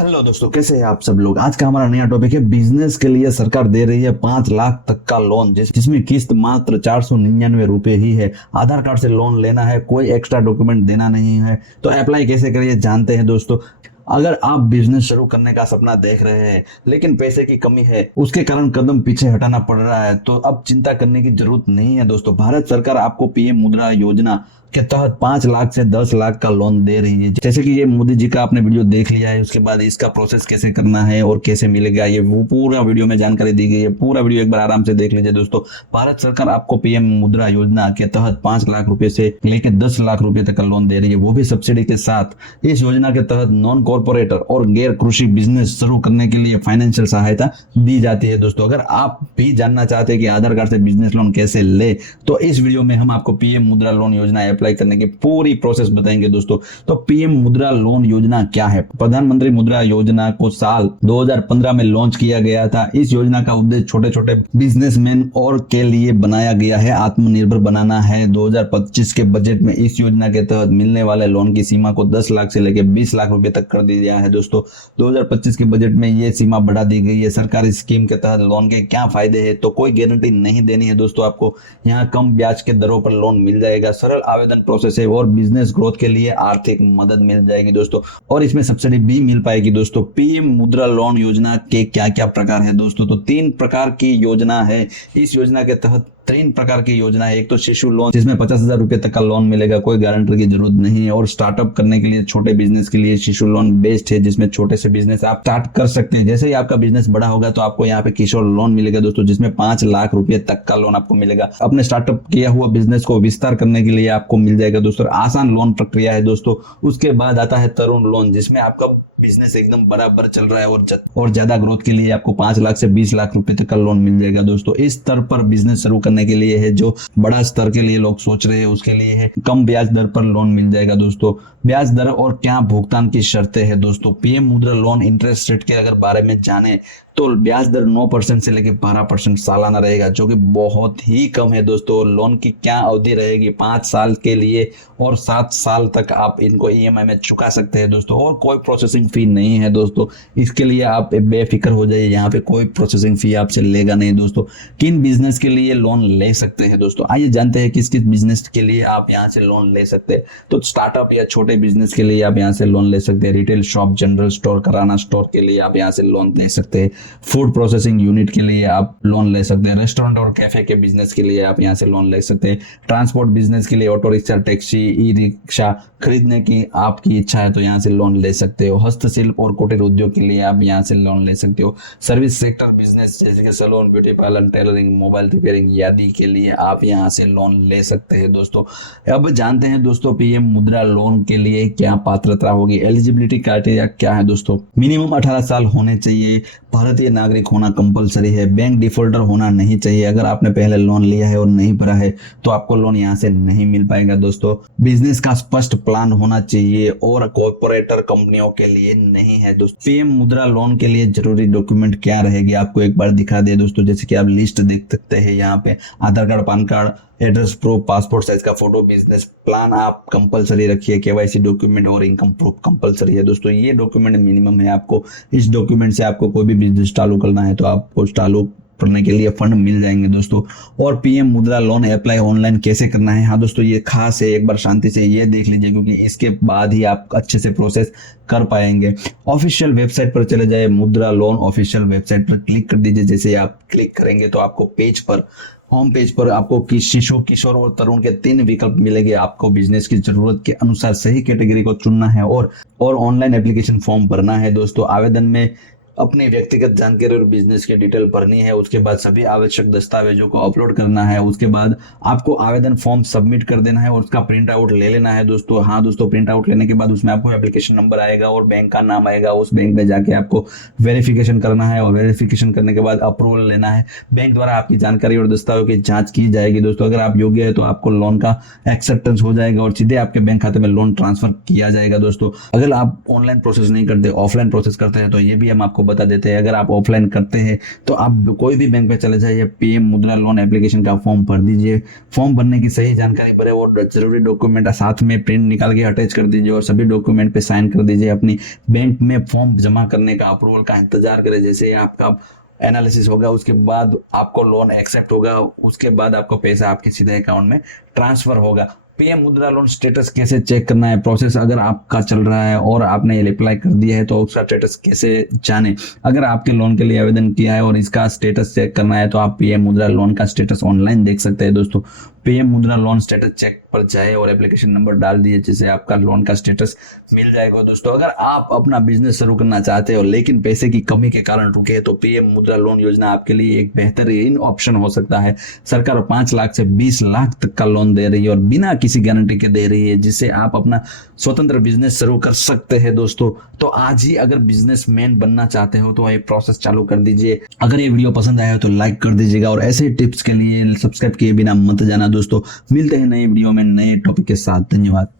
Hello दोस्तों, कैसे हैं आप सब लोग। आज का हमारा नया टॉपिक है बिजनेस के लिए सरकार दे रही है 5 लाख तक का लोन, जिसमें किस्त मात्र 499 रुपए ही है। आधार कार्ड से लोन लेना है, कोई एक्स्ट्रा डॉक्यूमेंट देना नहीं है। तो अप्लाई कैसे करिए जानते हैं दोस्तों। अगर आप बिजनेस शुरू करने का सपना देख रहे हैं लेकिन पैसे की कमी है, उसके कारण कदम पीछे हटाना पड़ रहा है, तो अब चिंता करने की जरूरत नहीं है दोस्तों। भारत सरकार आपको पीएम मुद्रा योजना के तहत 5 लाख से 10 लाख का लोन दे रही है। जैसे कि ये मोदी जी का आपने वीडियो देख लिया है, उसके बाद इसका प्रोसेस कैसे करना है और कैसे मिलेगा, ये वो पूरा वीडियो में जानकारी दी गई है। पूरा वीडियो एक बार आराम से देख लीजिए दोस्तों। भारत सरकार आपको पीएम मुद्रा योजना के तहत 5 लाख रुपए से लेकर 10 लाख रुपए तक का लोन दे रही है, वो भी सब्सिडी के साथ। इस योजना के तहत नॉन कॉर्पोरेटर और गैर कृषि बिजनेस शुरू करने के लिए फाइनेंशियल सहायता दी जाती है दोस्तों। अगर आप भी जानना चाहते हैं कि आधार कार्ड से बिजनेस लोन कैसे ले, तो इस वीडियो में हम आपको पीएम मुद्रा लोन योजना अप्लाई करने की पूरी प्रोसेस बताएंगे दोस्तों। तो पीएम मुद्रा लोन योजना क्या है? प्रधानमंत्री मुद्रा योजना को साल 2015 में लॉन्च किया गया था। इस योजना का उद्देश्य छोटे छोटे बिजनेसमैन और के लिए बनाया गया है, आत्मनिर्भर बनाना है। 2025 के बजट में इस योजना के तहत मिलने वाले लोन की सीमा को 10 लाख से लेकर 20 लाख रुपए तक कर दिया है दोस्तों। 2025 के बजट में ये सीमा बढ़ा दी गई है। सरकारी स्कीम के तहत लोन के क्या फायदे हैं? तो कोई गारंटी नहीं देनी है दोस्तों आपको। यहाँ कम ब्याज के दरों पर लोन मिल जाएगा, सरल आवेदन प्रोसेस है और बिजनेस ग्रोथ के लिए आर्थिक मदद मिल जाएगी दोस्तों। और इसमें सब्सिडी भी मिल पाएगी दोस्तों। पीएम मुद्रा लोन योजना के क्या क्या प्रकार है दोस्तों? तो 3 प्रकार की योजना है। इस योजना के तहत 3 प्रकार की योजना है। एक तो शिशु लोन, जिसमें 50,000 रुपए तक का लोन मिलेगा, कोई गारंटर की जरूरत नहीं है। और स्टार्टअप करने के लिए छोटे बिजनेस के लिए शिशु लोन बेस्ट है, जिसमें छोटे से बिजनेस आप स्टार्ट कर सकते हैं। जैसे ही आपका बिजनेस बड़ा होगा तो आपको यहाँ पे किशोर लोन मिलेगा दोस्तों, जिसमें 5 लाख रुपए तक का लोन आपको मिलेगा। अपने स्टार्टअप किया हुआ बिजनेस को विस्तार करने के लिए आपको मिल जाएगा दोस्तों। आसान लोन प्रक्रिया है दोस्तों। उसके बाद आता है तरुण लोन, जिसमें आपका बिजनेस एकदम बराबर चल रहा है और ज्यादा ग्रोथ के लिए आपको 5 लाख से 20 लाख रुपए तक का लोन मिल जाएगा दोस्तों। इस स्तर पर बिजनेस शुरू करने के लिए है, जो बड़ा स्तर के लिए लोग सोच रहे हैं उसके लिए है। कम ब्याज दर पर लोन मिल जाएगा दोस्तों। ब्याज दर और क्या भुगतान की शर्तें हैं दोस्तों? पीएम मुद्रा लोन इंटरेस्ट रेट के अगर बारे में जाने तो ब्याज दर 9% से लेकर 12% सालाना रहेगा, जो कि बहुत ही कम है दोस्तों। लोन की क्या अवधि रहेगी? 5 साल के लिए और 7 साल तक आप इनको ईएमआई में चुका सकते हैं दोस्तों। और कोई प्रोसेसिंग फी नहीं है दोस्तों। इसके लिए आप बेफिक्र हो जाइए, यहाँ पे कोई प्रोसेसिंग फी आपसे लेगा नहीं दोस्तों। किन बिजनेस के लिए लोन ले सकते हैं दोस्तों? आइए जानते हैं किस किस बिजनेस के लिए आप यहाँ से लोन ले सकते हैं। तो स्टार्टअप या छोटे बिजनेस के लिए आप यहाँ से लोन ले सकते हैं। रिटेल शॉप, जनरल स्टोर, किराना स्टोर के लिए आप यहाँ से लोन ले सकते हैं। फूड प्रोसेसिंग यूनिट के लिए आप लोन ले सकते हैं। रेस्टोरेंट और कैफे के बिजनेस के लिए आप यहाँ से लोन ले सकते हैं। ट्रांसपोर्ट बिजनेस के लिए auto rickshaw, taxi, e rickshaw खरीदने की आपकी इच्छा है तो यहाँ से लोन ले सकते हो। हस्तशिल्प और कुटीर उद्योग के लिए आप यहाँ से लोन ले सकते हो। सर्विस सेक्टर बिजनेस जैसे कि salon, beauty parlour, tailoring, mobile repairing आदि के लिए आप यहाँ से लोन ले सकते हैं दोस्तों। अब जानते हैं दोस्तों पीएम मुद्रा लोन के लिए क्या पात्रता होगी, एलिजिबिलिटी क्राइटेरिया क्या है दोस्तों? मिनिमम 18 साल होने चाहिए। भारतीय नागरिक होना कंपलसरी है। बैंक डिफॉल्टर होना नहीं चाहिए। अगर आपने पहले लोन लिया है और नहीं भरा है तो आपको लोन यहाँ से नहीं मिल पाएगा दोस्तों। बिजनेस का स्पष्ट प्लान होना चाहिए और कॉर्पोरेटर कंपनियों के लिए नहीं है दोस्तों। पीएम मुद्रा लोन के लिए जरूरी डॉक्यूमेंट क्या रहेगी आपको एक बार दिखा दे दोस्तों। जैसे कि आप लिस्ट देख सकते हैं यहाँ पे। Aadhaar card, PAN card, address proof, passport size का फोटो, बिजनेस प्लान आप कंपलसरी रखिए। केवाईसी डॉक्यूमेंट और इनकम प्रूफ कंपलसरी है दोस्तों। ये डॉक्यूमेंट मिनिमम है आपको। इस डॉक्यूमेंट से आपको कोई भी बिजनेस चालू करना है तो आपको चालू करने के लिए फंड मिल जाएंगे दोस्तों। और पीएम मुद्रा लोन अप्लाई ऑनलाइन कैसे करना है? हाँ दोस्तों, ये खास है, एक बार शांति से ये देख लीजिए, क्योंकि इसके बाद ही आप अच्छे से प्रोसेस कर पाएंगे। ऑफिशियल वेबसाइट पर चले जाए। मुद्रा लोन ऑफिशियल वेबसाइट पर क्लिक कर दीजिए। जैसे आप क्लिक करेंगे तो आपको पेज पर, होम पेज पर आपको शिशु, किशोर और तरुण के 3 विकल्प मिलेंगे। आपको बिजनेस की जरूरत के अनुसार सही कैटेगरी को चुनना है और ऑनलाइन एप्लीकेशन फॉर्म भरना है दोस्तों। आवेदन में अपनी व्यक्तिगत जानकारी और बिजनेस की डिटेल भरनी है। उसके बाद सभी आवश्यक दस्तावेजों को अपलोड करना है। उसके बाद आपको आवेदन फॉर्म सबमिट कर देना है और उसका प्रिंट आउट ले लेना है दोस्तों। हाँ दोस्तों, प्रिंट आउट लेने के बाद उसमें आपको एप्लीकेशन नंबर आएगा और बैंक का नाम आएगा। उस बैंक में जाके आपको वेरिफिकेशन करना है और वेरिफिकेशन करने के बाद अप्रूवल लेना है। बैंक द्वारा आपकी जानकारी और दस्तावेजों की जांच की जाएगी दोस्तों। अगर आप योग्य है तो आपको लोन का एक्सेप्टेंस हो जाएगा और सीधे आपके बैंक खाते में लोन ट्रांसफर किया जाएगा दोस्तों। अगर आप ऑनलाइन प्रोसेस नहीं करते, ऑफलाइन प्रोसेस करते हैं, तो ये भी हम आपको बता देते हैं। अगर आप ऑफलाइन करते हैं तो आप कोई भी बैंक पे चले जाइए, पीएम मुद्रा लोन एप्लीकेशन का फॉर्म भर दीजिए। फॉर्म भरने की सही जानकारी भरे और जरूरी डॉक्यूमेंट साथ में प्रिंट निकाल के अटैच कर दीजिए और सभी डॉक्यूमेंट पे साइन कर दीजिए। अपनी बैंक में फॉर्म जमा करने का, अप्रूवल का इंतजार करें। जैसे आपका एनालिसिस होगा उसके बाद आपको लोन एक्सेप्ट होगा, उसके बाद आपको पैसा आपके सीधे अकाउंट में ट्रांसफर होगा। पीएम मुद्रा लोन स्टेटस कैसे चेक करना है, प्रोसेस अगर आपका चल रहा है और आपने अप्लाई कर दिया है तो उसका स्टेटस कैसे जाने। अगर आपके लोन के लिए आवेदन किया है और इसका स्टेटस चेक करना है तो आप पीएम मुद्रा लोन का स्टेटस ऑनलाइन देख सकते हैं दोस्तों। पीएम मुद्रा लोन स्टेटस चेक पर जाए और एप्लीकेशन नंबर डाल दिए, जिससे आपका लोन का स्टेटस मिल जाएगा दोस्तों। अगर आप अपना बिजनेस शुरू करना चाहते हो लेकिन पैसे की कमी के कारण रुके हैं तो पीएम मुद्रा लोन योजना आपके लिए एक बेहतरीन ऑप्शन हो सकता है। सरकार 5 लाख से 20 लाख तक का लोन दे रही है और बिना किसी गारंटी के दे रही है, जिससे आप अपना स्वतंत्र बिजनेस शुरू कर सकते हैं दोस्तों। तो आज ही अगर बिजनेसमैन बनना चाहते हो तो ये प्रोसेस चालू कर दीजिए। अगर ये वीडियो पसंद आया हो तो लाइक कर दीजिएगा और ऐसे टिप्स के लिए सब्सक्राइब किए बिना मत जाना दोस्तों। मिलते हैं नए वीडियो में नए टॉपिक के साथ। धन्यवाद।